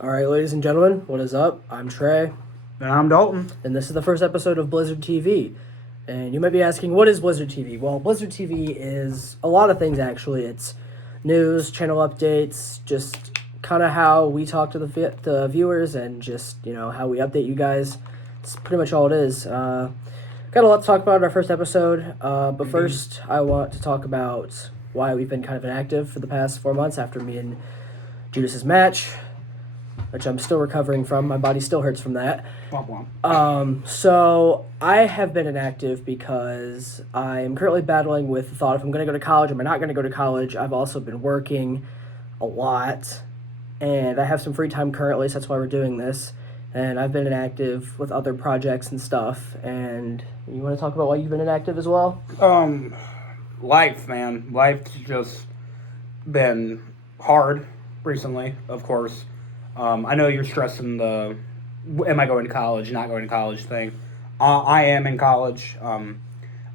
All right, ladies and gentlemen, what is up? I'm Trey. And I'm Dalton. And this is the first episode of Blizzard TV. And you might be asking, what is Blizzard TV? Well, Blizzard TV is a lot of things, actually. It's news, channel updates, just kind of how we talk to the viewers and just, how we update you guys. It's pretty much all it is. Got a lot to talk about in our first episode. But first, I want to talk about why we've been kind of inactive for the past 4 months after me and Judas's match, which I'm still recovering from. My body still hurts from that. Womp womp. So I have been inactive because I am currently battling with the thought if I'm going to go to college, am I not going to go to college? I've also been working a lot, and I have some free time currently, so that's why we're doing this. And I've been inactive with other projects and stuff. And you want to talk about why you've been inactive as well? Life, man. Life's just been hard recently, of course. I know you're stressing the am I going to college, not going to college thing. I am in college.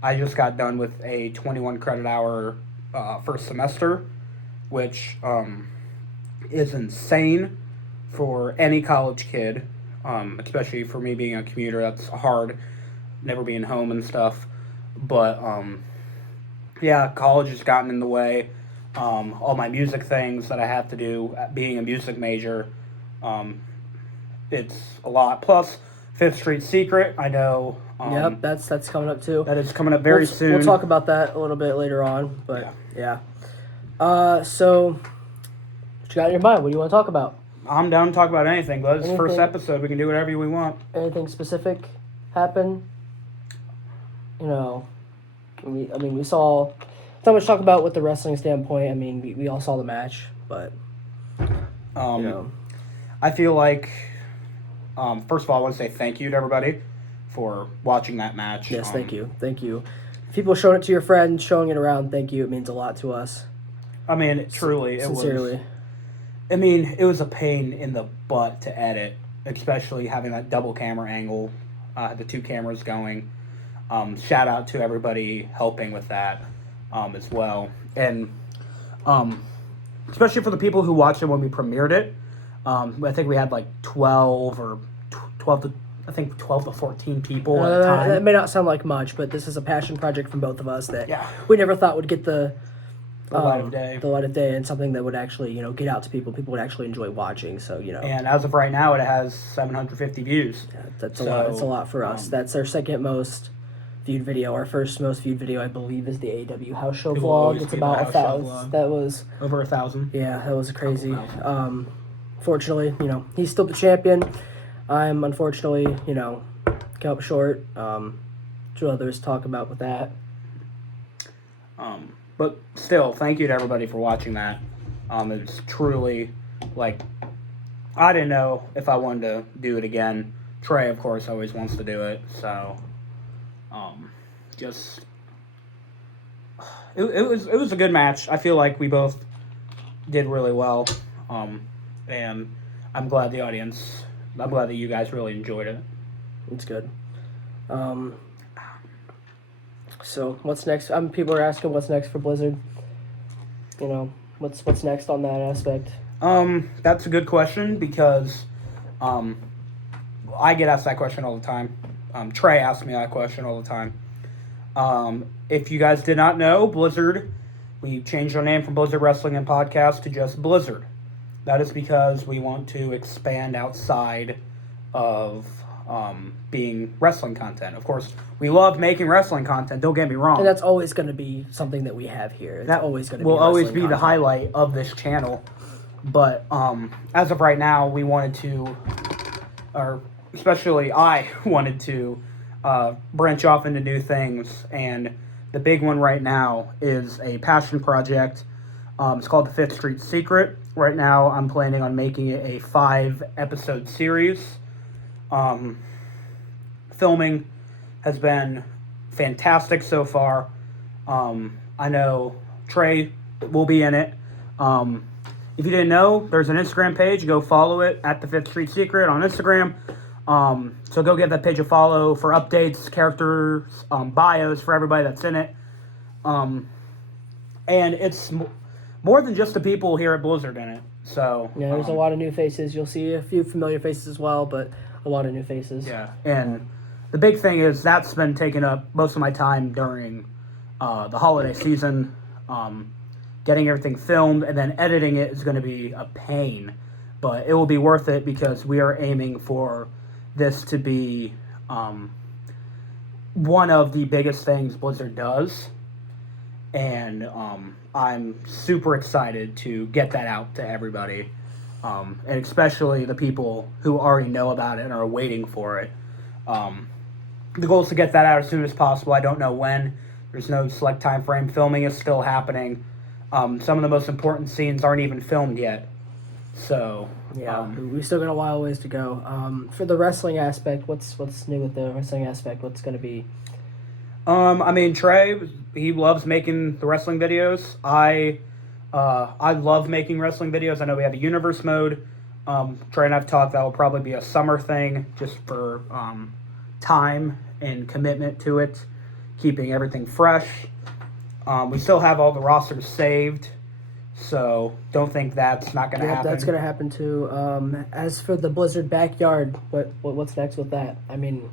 I just got done with a 21 credit hour first semester, which is insane for any college kid, especially for me being a commuter. That's hard, never being home and stuff. But, yeah, college has gotten in the way. All my music things that I have to do, being a music major, it's a lot. Plus, Fifth Street Secret, I know. Yep, that's coming up too. That is coming up very soon. We'll talk about that a little bit later on, but yeah. So, what you got in your mind? What do you want to talk about? I'm down to talk about anything, but it's the first episode. We can do whatever we want. Anything specific happen? We saw... Not much to talk about with the wrestling standpoint. I mean, we all saw the match, but... I feel like, first of all, I want to say thank you to everybody for watching that match. Yes, thank you. Thank you. People showing it to your friends, showing it around, thank you. It means a lot to us. I mean, truly, Sincerely. It was a pain in the butt to edit, especially having that double camera angle, the two cameras going. Shout out to everybody helping with that as well. And especially for the people who watched it when we premiered it. I think we had like 12 to 14 people at the time. That may not sound like much, but this is a passion project from both of us that Yeah. we never thought would get the light of day. The light of day, and something that would actually, get out to people. People would actually enjoy watching. So, And as of right now, it has 750 views. Yeah, that's a lot. It's a lot for us. That's our second most viewed video. Our first most viewed video, I believe, is the AEW house show vlog. It's about 1,000. That was over 1,000. Yeah, that was crazy. Fortunately, he's still the champion. I'm unfortunately, come up short. Two others talk about with that. But still, thank you to everybody for watching that. It's truly, I didn't know if I wanted to do it again. Trey, of course, always wants to do it, so, it was a good match. I feel like we both did really well, and I'm glad that you guys really enjoyed it. It's good. So what's next? People are asking what's next for Blizzard. What's next on that aspect? That's a good question because, I get asked that question all the time. Trey asks me that question all the time. If you guys did not know, Blizzard, we changed our name from Blizzard Wrestling and Podcast to just Blizzard. That is because we want to expand outside of being wrestling content. Of course, we love making wrestling content, don't get me wrong. And that's always going to be something that we have here. That always going to will always be the highlight of this channel. But as of right now, we wanted to, or especially I wanted to, branch off into new things. And the big one right now is a passion project. It's called the Fifth Street Secret. Right now, I'm planning on making it a 5-episode series. Filming has been fantastic so far. I know Trey will be in it. If you didn't know, there's an Instagram page. Go follow it at the Fifth Street Secret on Instagram. So go give that page a follow for updates, characters, bios for everybody that's in it. And it's more than just the people here at Blizzard in it. So Yeah, there's a lot of new faces. You'll see a few familiar faces as well, but a lot of new faces. Yeah, and the big thing is that's been taking up most of my time during the holiday season. Getting everything filmed and then editing it is going to be a pain, but it will be worth it because we are aiming for this to be one of the biggest things Blizzard does, and I'm super excited to get that out to everybody, and especially the people who already know about it and are waiting for it. The goal is to get that out as soon as possible. I don't know when. There's no select time frame. Filming is still happening. Some of the most important scenes aren't even filmed yet. So yeah, we still got a while ways to go. For the wrestling aspect, what's new with the wrestling aspect? What's going to be? I mean, Trey, he loves making the wrestling videos. I love making wrestling videos. I know we have a universe mode. Trey and I've talked that will probably be a summer thing, just for time and commitment to it, keeping everything fresh. We still have all the rosters saved, so don't think that's not going to happen. That's going to happen too. As for the Blizzard Backyard, what's next with that? I mean,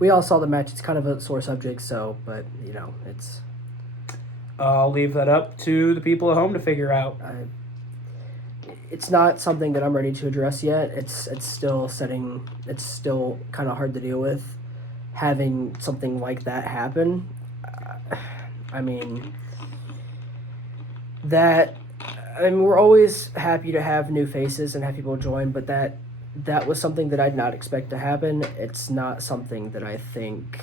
we all saw the match. It's kind of a sore subject, so, but, you know, it's... I'll leave that up to the people at home to figure out. It's not something that I'm ready to address yet. It's still kind of hard to deal with, having something like that happen. I mean, we're always happy to have new faces and have people join, but that was something that I'd not expect to happen. It's not something that I think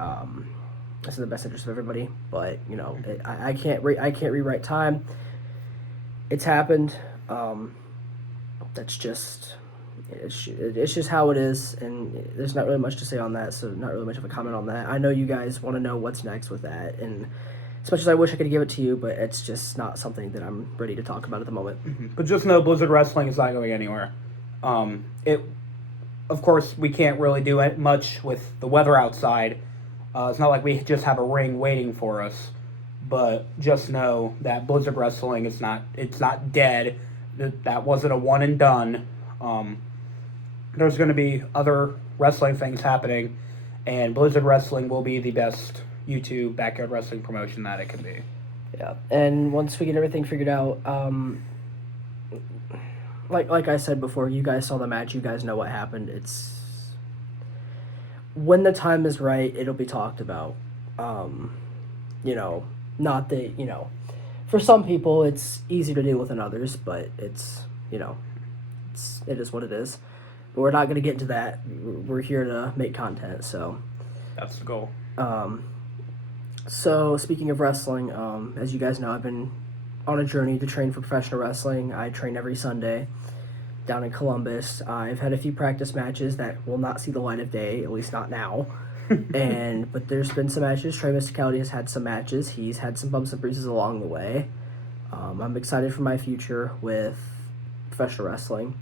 is in the best interest of everybody. But you know, I can't rewrite time. It's happened. That's just it's just how it is, and there's not really much to say on that, so not really much of a comment on that. I know you guys want to know what's next with that, and as much as I wish I could give it to you, but it's just not something that I'm ready to talk about at the moment. Mm-hmm. But just know Blizzard Wrestling is not going anywhere. Of course, we can't really do much with the weather outside. It's not like we just have a ring waiting for us, but just know that Blizzard Wrestling is not dead. That wasn't a one and done. There's going to be other wrestling things happening, and Blizzard Wrestling will be the best YouTube backyard wrestling promotion that it can be. Yeah, and once we get everything figured out, like I said before, you guys saw the match, you guys know what happened. It's when the time is right, it'll be talked about. You know, not that, you know, for some people it's easier to deal with than others, but it is what it is. But we're not going to get into that. We're here to make content, so that's the goal. So speaking of wrestling, as you guys know, I've been on a journey to train for professional wrestling. I train every Sunday down in Columbus. I've had a few practice matches that will not see the light of day, at least not now. But there's been some matches. Trey Mysticality has had some matches. He's had some bumps and bruises along the way. I'm excited for my future with professional wrestling.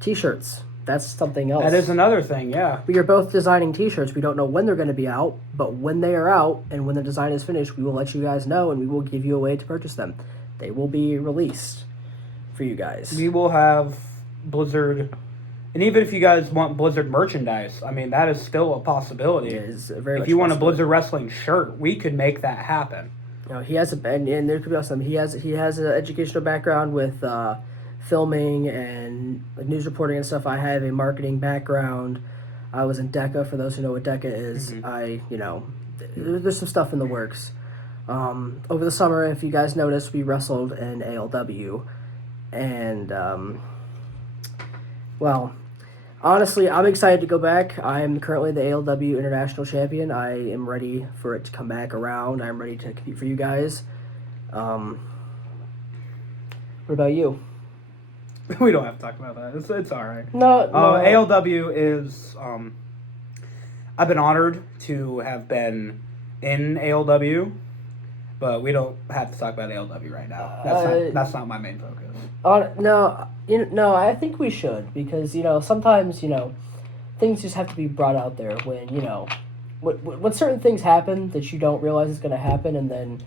T-shirts. That's something else. That is another thing, yeah. We are both designing T-shirts. We don't know when they're going to be out, but when they are out and when the design is finished, we will let you guys know, and we will give you a way to purchase them. They will be released for you guys. We will have Blizzard, and even if you guys want Blizzard merchandise, I mean, that is still a possibility. It is very much if you want a Blizzard Wrestling shirt, we could make that happen. You know, he has and there could be also he has an educational background with filming and news reporting and stuff. I have a marketing background. I was in DECA, for those who know what DECA is. Mm-hmm. There's some stuff in the works. Over the summer, if you guys noticed, we wrestled in ALW. And, well, honestly, I'm excited to go back. I am currently the ALW International Champion. I am ready for it to come back around. I'm ready to compete for you guys. What about you? We don't have to talk about that. It's all right. No. ALW is... I've been honored to have been in ALW, but we don't have to talk about ALW right now. That's not my main focus. No, I think we should, because, sometimes, things just have to be brought out there when, when certain things happen that you don't realize is going to happen, and then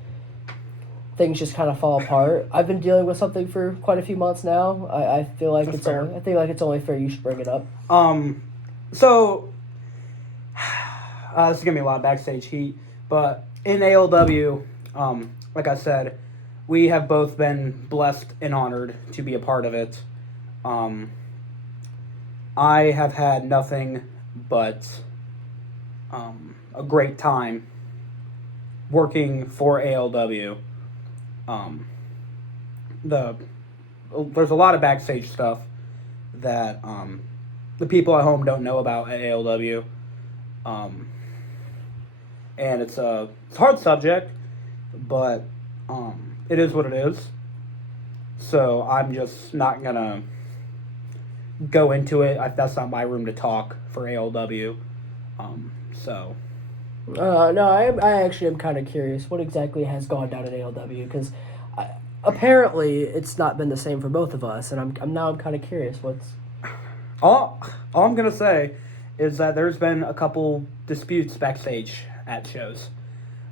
things just kind of fall apart. I've been dealing with something for quite a few months now. I feel like That's it's fair. only I think like it's only fair you should bring it up. So this is gonna be a lot of backstage heat, but in ALW, like I said, we have both been blessed and honored to be a part of it. I have had nothing but a great time working for ALW. There's a lot of backstage stuff that the people at home don't know about at ALW. And it's a hard subject, but it is what it is. So I'm just not gonna go into it. That's not my room to talk for ALW. So No, I actually am kind of curious what exactly has gone down at ALW because apparently it's not been the same for both of us, and I'm kind of curious what's. all I'm gonna say is that there's been a couple disputes backstage at shows.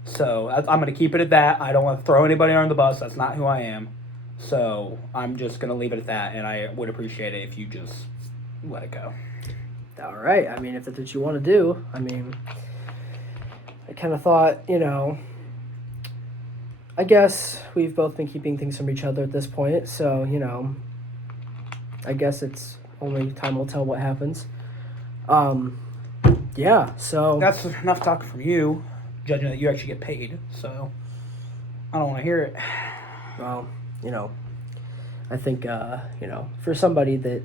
So I'm gonna keep it at that. I don't want to throw anybody under the bus. That's not who I am. So I'm just gonna leave it at that, and I would appreciate it if you just let it go. All right. I mean, if that's what you want to do, I mean, I kind of thought, I guess we've both been keeping things from each other at this point, so, I guess it's only time will tell what happens. Yeah, so... That's enough talk from you, judging that you actually get paid, so I don't want to hear it. Well, I think, for somebody that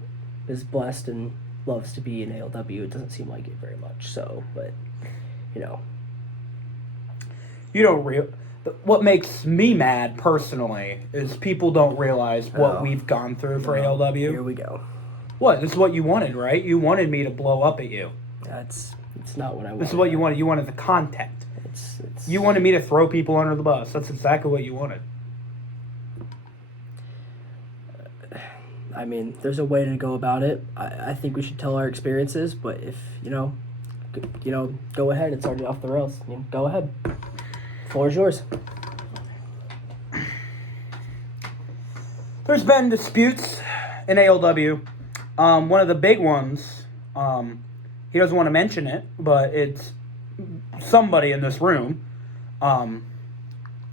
is blessed and loves to be in ALW, it doesn't seem like it very much, so, but, You don't what makes me mad personally is people don't realize what we've gone through for ALW. Here we go. What? This is what you wanted, right? You wanted me to blow up at you. It's not what I wanted. This is what you wanted. You wanted the content. It's You wanted me to throw people under the bus. That's exactly what you wanted. I mean, there's a way to go about it. I think we should tell our experiences, but if, go ahead. It's already off the rails. Go ahead. Floor is yours. There's been disputes in ALW. One of the big ones, he doesn't want to mention it, but it's somebody in this room. What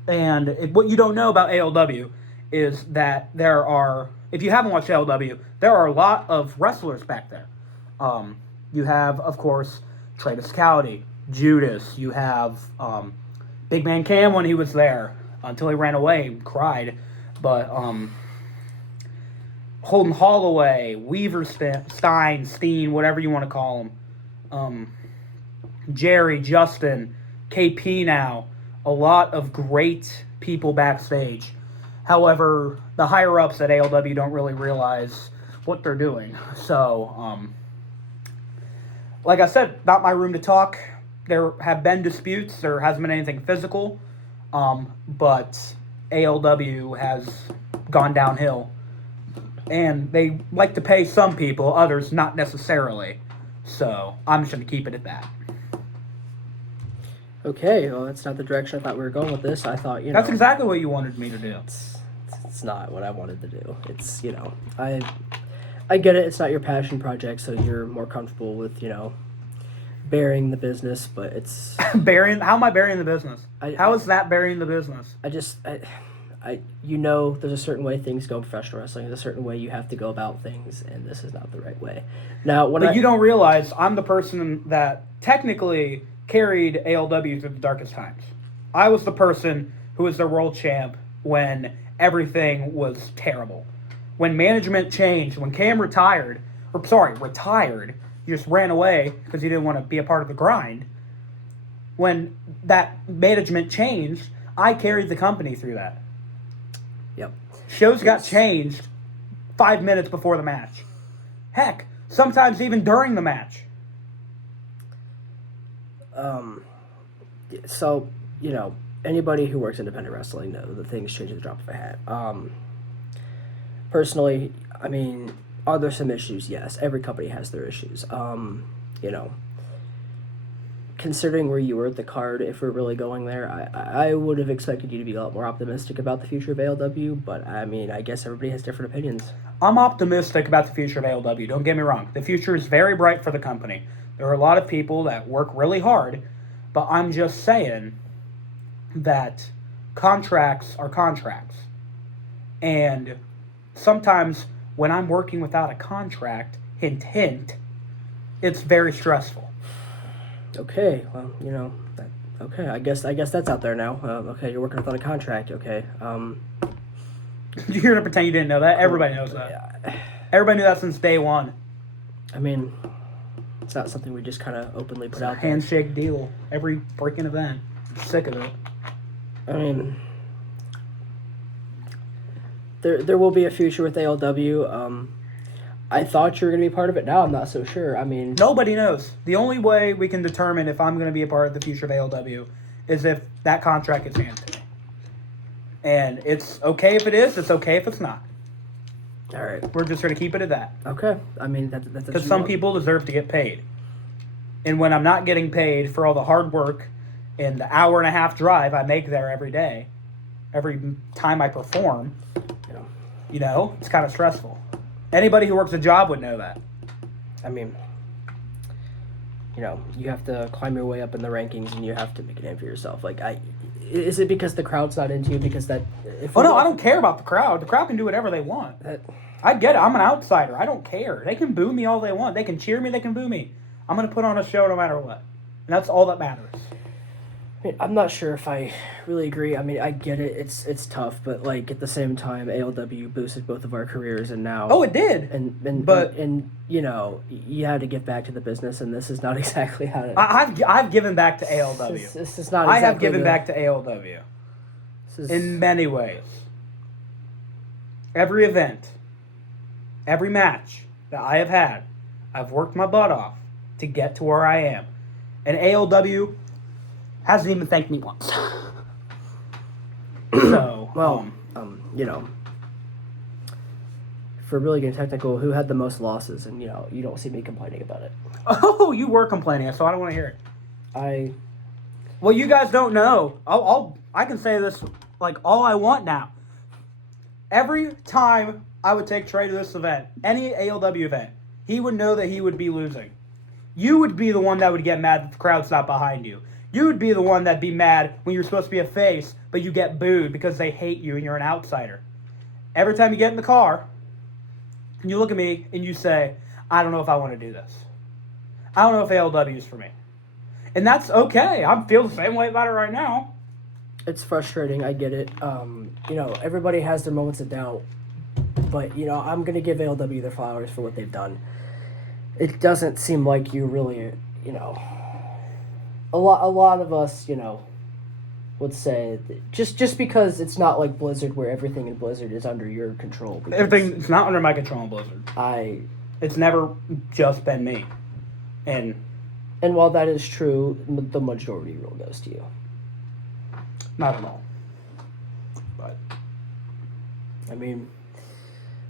you don't know about ALW is that there are, if you haven't watched ALW, there are a lot of wrestlers back there. You have, of course, Trey Muscality, Judas. You have Big Man Cam when he was there until he ran away and cried. But Holden Holloway, Weaver Steen, whatever you want to call him. Jerry, Justin, KP now. A lot of great people backstage. However, the higher-ups at ALW don't really realize what they're doing. So, like I said, not my room to talk. There have been disputes. There hasn't been anything physical. But ALW has gone downhill. And they like to pay some people, others not necessarily. So, I'm just going to keep it at that. Okay, well, that's not the direction I thought we were going with this. I thought, That's exactly what you wanted me to do. It's not what I wanted to do. It's, I get it. It's not your passion project, so you're more comfortable with, burying the business, but it's... How am I burying the business? How is that burying the business? There's a certain way things go in professional wrestling. There's a certain way you have to go about things, and this is not the right way. Now, you don't realize I'm the person that technically carried ALW through the darkest times. I was the person who was the world champ when everything was terrible. When management changed, when Cam retired, he just ran away because he didn't want to be a part of the grind. When that management changed, I carried the company through that. Yep. Shows got changed 5 minutes before the match. Heck, sometimes even during the match. So, anybody who works independent wrestling knows that things change at the drop of a hat. Personally, I mean, are there some issues? Yes. Every company has their issues. considering where you were at the card, if we're really going there, I would have expected you to be a lot more optimistic about the future of ALW, but I mean, I guess everybody has different opinions. I'm optimistic about the future of ALW. Don't get me wrong. The future is very bright for the company. There are a lot of people that work really hard, but I'm just saying that contracts are contracts. And sometimes when I'm working without a contract, hint, hint, it's very stressful. Okay, well, you know, okay, I guess that's out there now. Okay, you're working without a contract. Okay, You're gonna pretend you didn't know that? Everybody knows that. Everybody knew that since day one. I mean, it's not something we just kind of openly put out there. Handshake deal. Every freaking event. I'm sick of it. I mean, there will be a future with ALW. I thought you were going to be part of it. Now I'm not so sure. I mean, Nobody knows. The only way we can determine if I'm going to be a part of the future of ALW is if that contract gets handed to me. And it's okay if it is. It's okay if it's not. all right. We're just going to keep it at that. Okay. I mean, that's Because some people deserve to get paid. And when I'm not getting paid for all the hard work and the hour and a half drive I make there every day, every time I perform, you know, it's kind of stressful. Anybody who works a job would know that. I mean, you know, you have to climb your way up in the rankings, and you have to make a name for yourself. Like, is it because the crowd's not into you? Because that. Oh no, I don't care about the crowd. The crowd can do whatever they want. I get it. I'm an outsider. I don't care. They can boo me all they want. They can cheer me. They can boo me. I'm gonna put on a show no matter what, and that's all that matters. I mean, I'm not sure if I really agree. I mean, I get it. It's tough, but like at the same time, ALW boosted both of our careers, and now. Oh, it did. And you know, you had to get back to the business, and this is not exactly how to. I've given back to ALW. This is not. I Exactly have given back to ALW. In many ways. Every event, every match that I have had, I've worked my butt off to get to where I am, and ALW hasn't even thanked me once. So, well, you know, for really getting technical, who had the most losses? And, you know, you don't see me complaining about it. Oh, you were complaining, so I don't want to hear it. Well, you guys don't know. I can say this, like, all I want now. Every time I would take Trey to this event, any ALW event, he would know that he would be losing. You would be the one that would get mad that the crowd's not behind you. You would be the one that'd be mad when you're supposed to be a face, but you get booed because they hate you and you're an outsider. Every time you get in the car, and you look at me and you say, I don't know if I want to do this. I don't know if ALW is for me. And that's okay. I feel the same way about it right now. It's frustrating. I get it. You know, everybody has their moments of doubt. But, you know, I'm going to give ALW their flowers for what they've done. It doesn't seem like you really, you know... A lot of us, you know, would say just because it's not like Blizzard, where everything in Blizzard is under your control. Everything's not under my control in Blizzard. It's never just been me, and while that is true, the majority rule goes to you. Not at all. But I mean,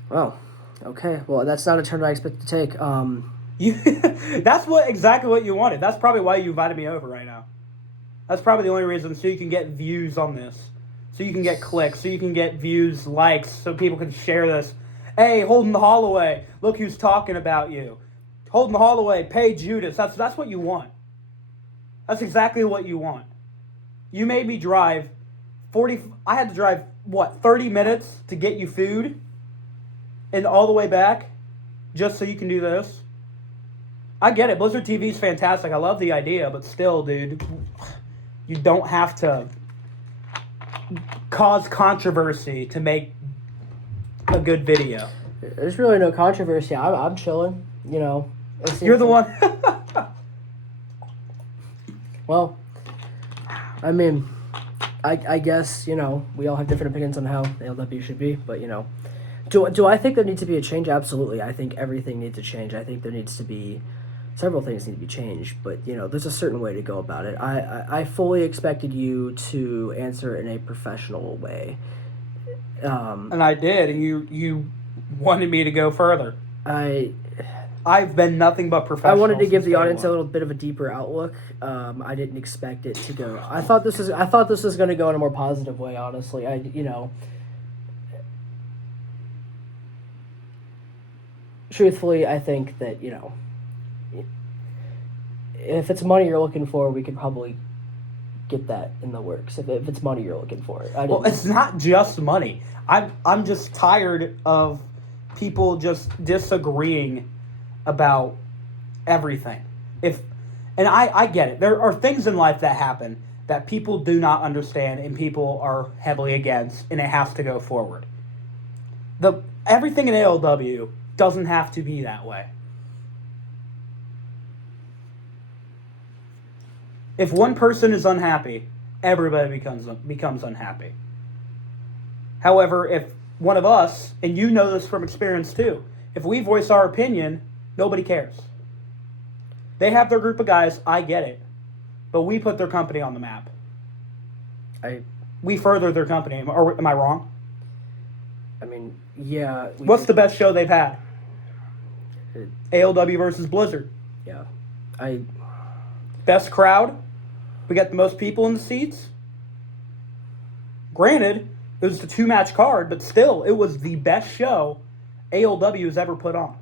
well, okay. Well, that's not a turn I expect to take. That's exactly what you wanted. That's probably why you invited me over right now. That's probably the only reason, so you can get views on this. So you can get clicks, so you can get views, likes, so people can share this. Hey, Holden the Holloway, look who's talking about you. Holden the Holloway, pay Judas. That's what you want. That's exactly what you want. You made me drive I had to drive, 30 minutes to get you food? And all the way back? Just so you can do this? I get it. Blizzard TV is fantastic. I love the idea, but still, dude, you don't have to cause controversy to make a good video. There's really no controversy. I'm chilling, you know. You're the one. Well, I mean, I guess, you know, we all have different opinions on how ALW should be, but, you know, do I think there needs to be a change? Absolutely. I think everything needs to change. I think there needs to be several things need to be changed, but, you know, there's a certain way to go about it. I fully expected you to answer in a professional way. And I did, and you wanted me to go further. I've been nothing but I professional. wanted to give since the day audience a one. little bit of a deeper outlook. I didn't expect it to go. I thought this was going to go in a more positive way. Honestly, truthfully, I think that if it's money you're looking for, we could probably get that in the works. If it's money you're looking for, Well, it's not just money. I'm just tired of people just disagreeing about everything. And I get it. There are things in life that happen that people do not understand and people are heavily against, and it has to go forward. Everything in ALW doesn't have to be that way. If one person is unhappy, everybody becomes unhappy. However, if one of us, and you know this from experience too, if we voice our opinion, nobody cares. They have their group of guys, I get it. But we put their company on the map. We further their company. Or am I wrong? I mean, yeah. What's the best show they've had? ALW versus Blizzard. Yeah. Best crowd. We got the most people in the seats. Granted, it was the 2-match card, but still, it was the best show ALW has ever put on.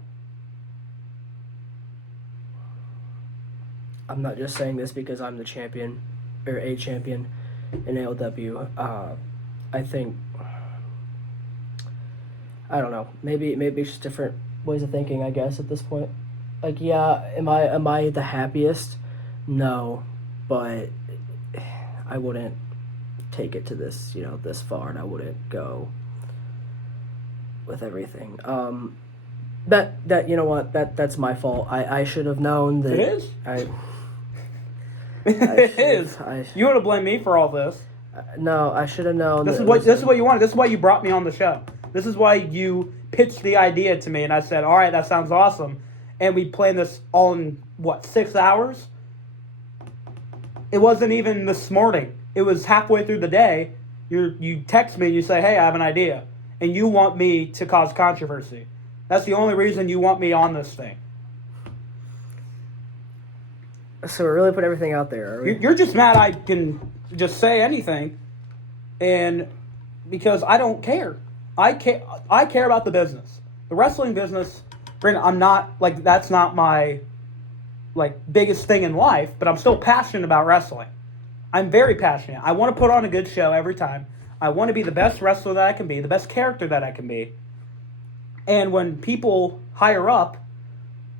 I'm not just saying this because I'm the champion, or a champion in ALW. I think, I don't know, maybe it's just different ways of thinking, I guess, at this point. Like, yeah, am I the happiest? No, but I wouldn't take it to this, this far, and I wouldn't go with everything. That you know what, that's my fault. I should have known that. It is? It It is. You want to blame me for all this? No, I should have known. This is what you wanted. This is why you brought me on the show. This is why you pitched the idea to me, and I said, "All right, that sounds awesome." And we planned this all in 6 hours? It wasn't even this morning. It was halfway through the day. You text me and you say, "Hey, I have an idea," and you want me to cause controversy. That's the only reason you want me on this thing. So we're really putting everything out there, are we? You're just mad I can just say anything, and because I don't care. I care about the business. The wrestling business, granted, I'm not, that's not my, biggest thing in life, but I'm still passionate about wrestling. I'm very passionate. I want to put on a good show every time. I want to be the best wrestler that I can be, the best character that I can be. And when people higher up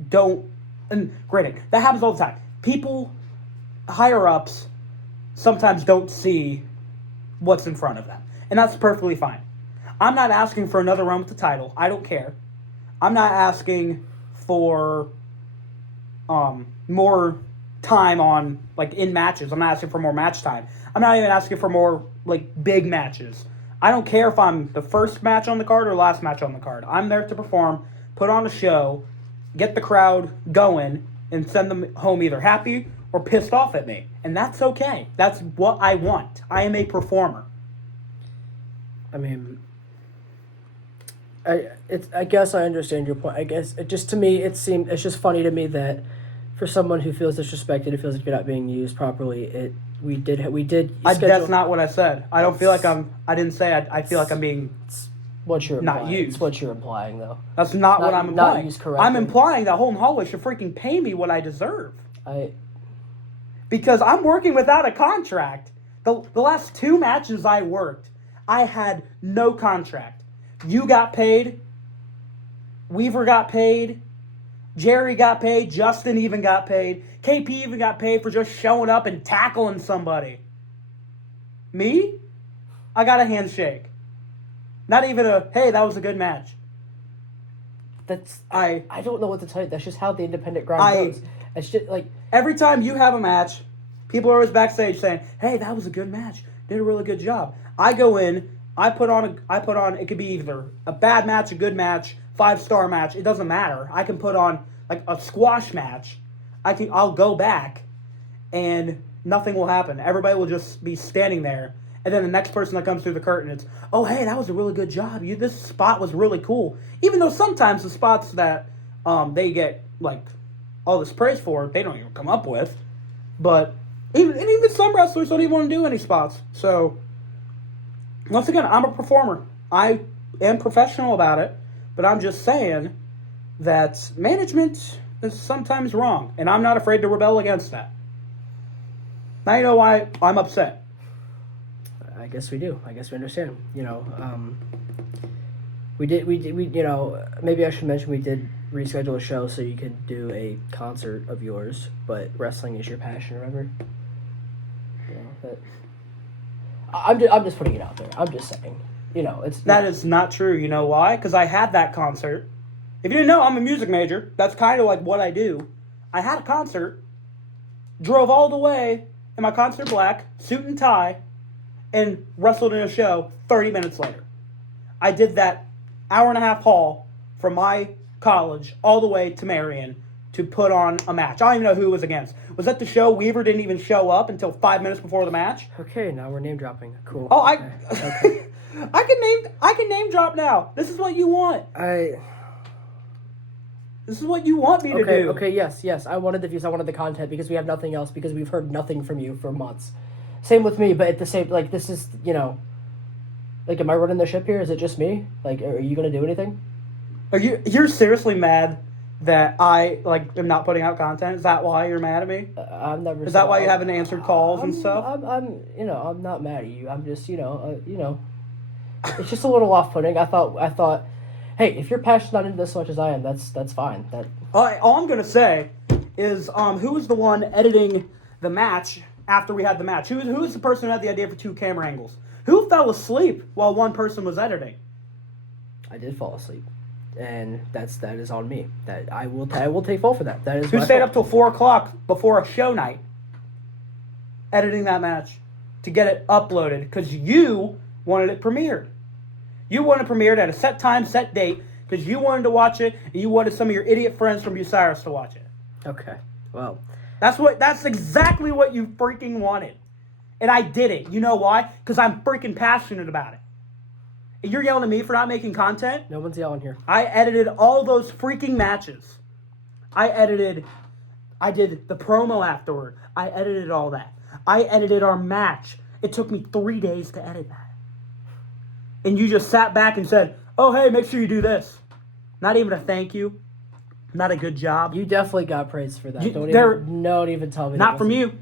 don't, and granted, that happens all the time. People higher ups sometimes don't see what's in front of them. And that's perfectly fine. I'm not asking for another run with the title. I don't care. I'm not asking for more time on, in matches. I'm not asking for more match time. I'm not even asking for more, big matches. I don't care if I'm the first match on the card or last match on the card. I'm there to perform, put on a show, get the crowd going, and send them home either happy or pissed off at me. And that's okay. That's what I want. I am a performer. I mean, I guess I understand your point. I guess it's just funny to me that for someone who feels disrespected, who feels like you're not being used properly, we did. That's not what I said. I don't feel like I didn't say I feel like I'm being what you're not implying. used. It's what you're implying, though. That's not what I'm implying. Not used correctly. I'm implying that Holton Holloway should freaking pay me what I deserve. Because I'm working without a contract. The last 2 matches I worked, I had no contract. You got paid. Weaver got paid. Jerry got paid. Justin even got paid. KP even got paid for just showing up and tackling somebody. Me? I got a handshake. Not even a, hey, that was a good match. I don't know what to tell you. That's just how the independent grind goes. It's just every time you have a match, people are always backstage saying, "Hey, that was a good match. Did a really good job." I go in, I put on. It could be either a bad match, a good match, 5-star match. It doesn't matter. I can put on a squash match. I'll go back, and nothing will happen. Everybody will just be standing there. And then the next person that comes through the curtain, it's, "Oh, hey, that was a really good job. This spot was really cool." Even though sometimes the spots that they get like all this praise for, they don't even come up with. But even some wrestlers don't even want to do any spots. So once again, I'm a performer. I am professional about it, but I'm just saying that management is sometimes wrong, and I'm not afraid to rebel against that. Now you know why I'm upset. I guess we do. I guess we understand. We did, maybe I should mention we did reschedule a show so you could do a concert of yours, but wrestling is your passion, remember? I'm just putting it out there. I'm just saying. That is not true. You know why? Because I had that concert. If you didn't know, I'm a music major. That's kind of like what I do. I had a concert, drove all the way in my concert black, suit and tie, and wrestled in a show 30 minutes later. I did that hour-and-a-half haul from my college all the way to Marion to put on a match. I don't even know who it was against. Was that the show Weaver didn't even show up until 5 minutes before the match? Okay, now we're name dropping. Cool. Oh, okay. I can name drop now. This is what you want. This is what you want me to do. Okay, yes. I wanted the views. I wanted the content because we have nothing else, because we've heard nothing from you for months. Same with me, but at the same, this is, am I running the ship here? Is it just me? Are you going to do anything? You're seriously mad that I, am not putting out content? Is that why you're mad at me? I've never. Is that why you haven't answered calls and stuff? I'm not mad at you. I'm just, it's just a little off-putting. I thought, hey, if you're passionate about it this much as I am, that's fine. All I'm gonna say is, who was the one editing the match after we had the match? Who was the person who had the idea for 2 camera angles? Who fell asleep while one person was editing? I did fall asleep, and that is on me. That I will take fault for that. That is who stayed up till 4:00 before a show night, editing that match to get it uploaded because you wanted it premiered. You wanted it premiered at a set time, set date, because you wanted to watch it, and you wanted some of your idiot friends from Bucyrus to watch it. Okay, well. That's exactly what you freaking wanted. And I did it. You know why? Because I'm freaking passionate about it. And you're yelling at me for not making content? No one's yelling here. I edited all those freaking matches. I did the promo afterward. I edited all that. I edited our match. It took me 3 days to edit that. And you just sat back and said, oh, hey, make sure you do this. Not even a thank you. Not a good job. You definitely got praise for that. Don't even tell me. Not from you.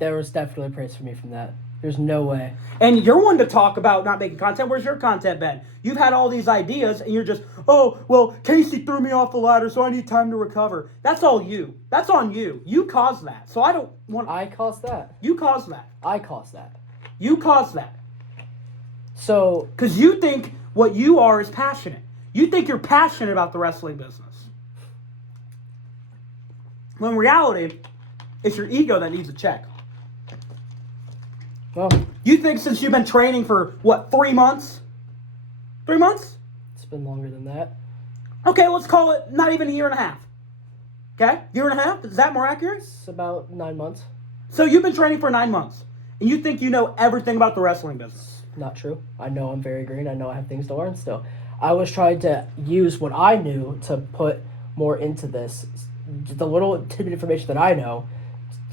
There was definitely praise for me from that. There's no way. And you're one to talk about not making content. Where's your content been? You've had all these ideas, and you're just, oh, well, Casey threw me off the ladder, so I need time to recover. That's all you. That's on you. You caused that. So I don't want... I caused that. You caused that. I caused that. You caused that. So... Because you think what you are is passionate. You think you're passionate about the wrestling business. When in reality, it's your ego that needs a check. Well, you think since you've been training for, 3 months? 3 months? It's been longer than that. Okay, let's call it not even a year and a half. Okay? Year and a half? Is that more accurate? It's about 9 months. So you've been training for 9 months, and you think you know everything about the wrestling business. Not true. I know I'm very green. I know I have things to learn still. I was trying to use what I knew to put more into this, the little tidbit information that I know,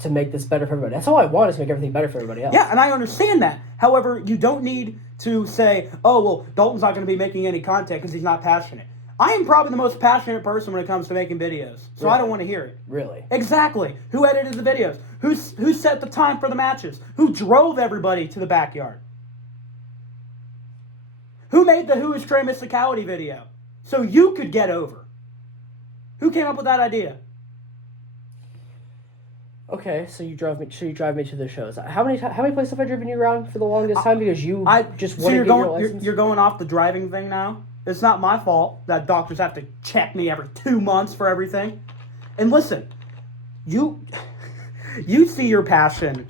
to make this better for everybody. That's all I want, is to make everything better for everybody else. Yeah, and I understand that. However, you don't need to say, oh, well, Dalton's not going to be making any content because he's not passionate. I am probably the most passionate person when it comes to making videos, so Really? I don't want to hear it. Really? Exactly. Who edited the videos? Who set the time for the matches? Who drove everybody to the backyard? Who made the Who is Trey Mysticality video so you could get over? Who came up with that idea? Okay, so you drive me to the shows. How many places have I driven you around for the longest time because you just want to get your license? You're going off the driving thing now? It's not my fault that doctors have to check me every 2 months for everything. And listen, you see your passion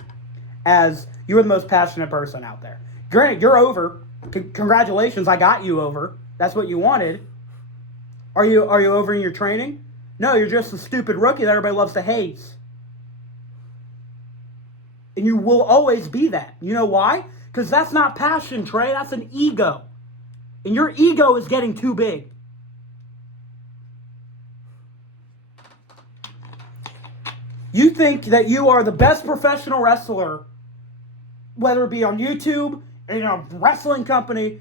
as you're the most passionate person out there. Granted, you're over. Congratulations, I got you over. That's what you wanted. Are you over in your training? No, you're just a stupid rookie that everybody loves to hate. And you will always be that. You know why? Because that's not passion, Trey. That's an ego. And your ego is getting too big. You think that you are the best professional wrestler, whether it be on YouTube, in a wrestling company.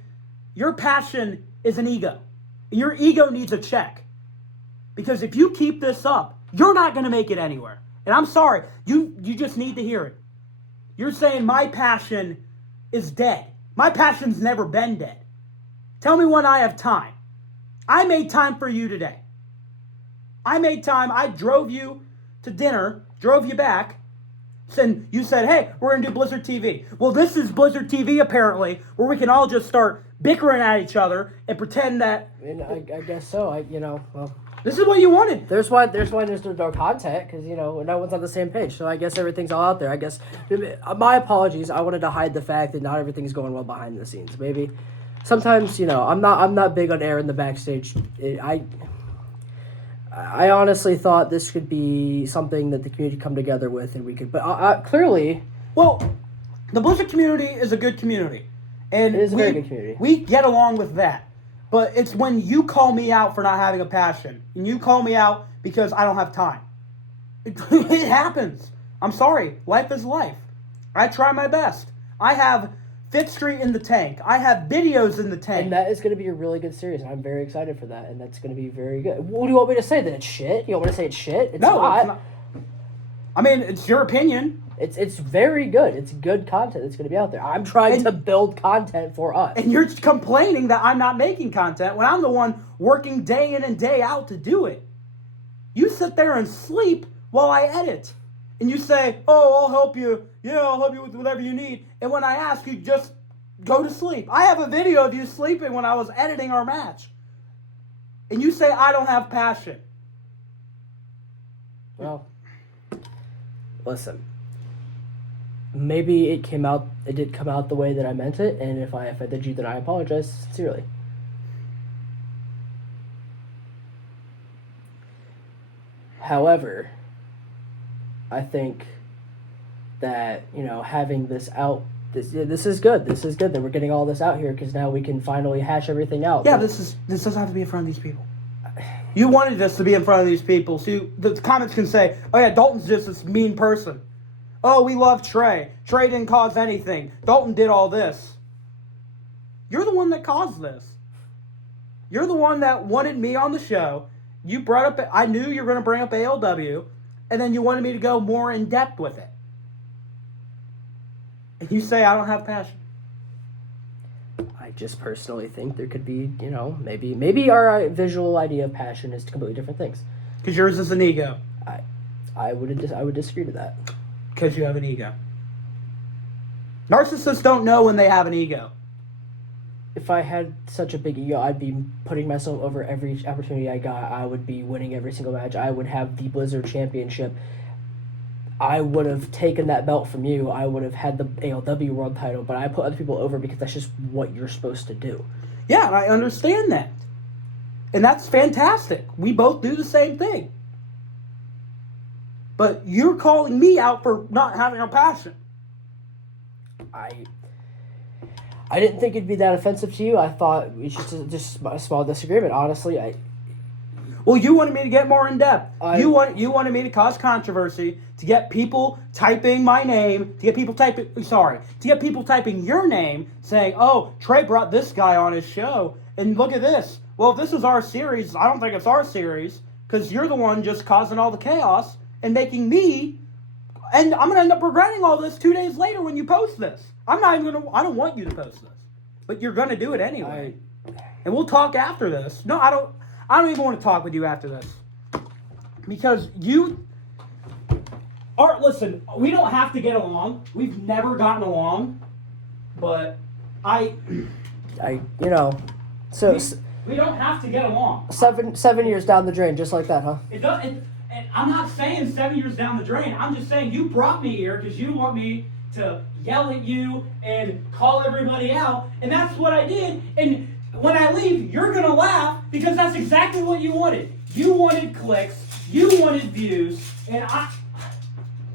Your passion is an ego. Your ego needs a check. Because if you keep this up, you're not going to make it anywhere. And I'm sorry, you just need to hear it. You're saying my passion is dead. My passion's never been dead. Tell me when I have time. I made time for you today. I made time. I drove you to dinner, drove you back. And you said, hey, we're going to do Blizzard TV. Well, this is Blizzard TV, apparently, where we can all just start bickering at each other and pretend that... And I guess so. Well... This is what you wanted. There's why there's no content, because, no one's on the same page. So I guess everything's all out there. I guess, my apologies. I wanted to hide the fact that not everything's going well behind the scenes. Maybe sometimes, I'm not big on airing the backstage. I honestly thought this could be something that the community come together with, and we could. But clearly, well, the Blizzard community is a good community, and it is a very good community. We get along with that. But it's when you call me out for not having a passion, and you call me out because I don't have time. It happens. I'm sorry. Life is life. I try my best. I have 5th Street in the tank. I have videos in the tank. And that is going to be a really good series, and I'm very excited for that, and that's going to be very good. What do you want me to say? That it's shit? You want me to say it's shit? It's no, not. It's not. I mean, it's your opinion. It's very good. It's good content that's going to be out there. I'm trying to build content for us. And you're complaining that I'm not making content when I'm the one working day in and day out to do it. You sit there and sleep while I edit. And you say, oh, I'll help you. Yeah, I'll help you with whatever you need. And when I ask, you just go to sleep. I have a video of you sleeping when I was editing our match. And you say I don't have passion. Well, listen. Maybe it did come out the way that I meant it, and if I offended you, then I apologize sincerely. However, I think that, having this out, this is good. This is good that we're getting all this out here, because now we can finally hash everything out. Yeah, this doesn't have to be in front of these people. You wanted this to be in front of these people, so the comments can say, oh yeah, Dalton's just this mean person. Oh, we love Trey. Trey didn't cause anything. Dalton did all this. You're the one that caused this. You're the one that wanted me on the show. You brought up, I knew you were going to bring up ALW, and then you wanted me to go more in depth with it. And you say I don't have passion. I just personally think there could be, maybe our visual idea of passion is completely different things. Because yours is an ego. I would disagree to that. Because you have an ego. Narcissists don't know when they have an ego. If I had such a big ego, I'd be putting myself over every opportunity I got. I would be winning every single match. I would have the Blizzard Championship. I would have taken that belt from you. I would have had the ALW World title, but I put other people over because that's just what you're supposed to do. Yeah, I understand that. And that's fantastic. We both do the same thing. But you're calling me out for not having a passion. I didn't think it'd be that offensive to you. I thought it's just a small disagreement. Honestly, Well, you wanted me to get more in depth. You wanted me to cause controversy, to get people typing my name, to get people typing your name, saying, "Oh, Trey brought this guy on his show, and look at this." Well, if this is our series, I don't think it's our series, because you're the one just causing all the chaos and making me. And I'm gonna end up regretting all this 2 days later when you post this. I don't want you to post this, but you're gonna do it anyway. And we'll talk after this. No, I don't even want to talk with you after this. Because you are, listen, we don't have to get along. We've never gotten along. But so we don't have to get along. 7 years down the drain, just like that, huh? And I'm not saying 7 years down the drain. I'm just saying you brought me here because you want me to yell at you and call everybody out. And that's what I did. And when I leave, you're going to laugh because that's exactly what you wanted. You wanted clicks. You wanted views. And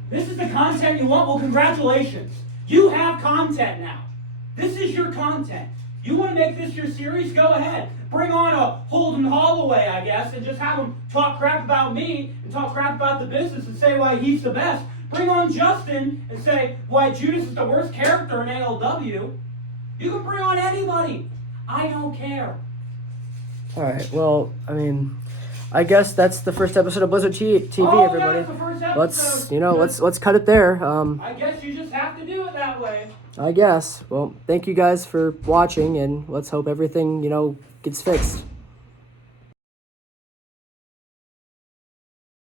this is the content you want? Well, congratulations. You have content now. This is your content. You want to make this your series? Go ahead. Bring on a Holden Holloway, I guess, and just have him talk crap about me and talk crap about the business and say why he's the best. Bring on Justin and say why Judas is the worst character in ALW. You can bring on anybody. I don't care. All right. Well, I mean, I guess that's the first episode of Blizzard TV, Oh, everybody. yeah, that's the first episode. Let's cut it there. I guess you just have to do it that way. I guess. Well, thank you guys for watching, and let's hope everything, gets fixed.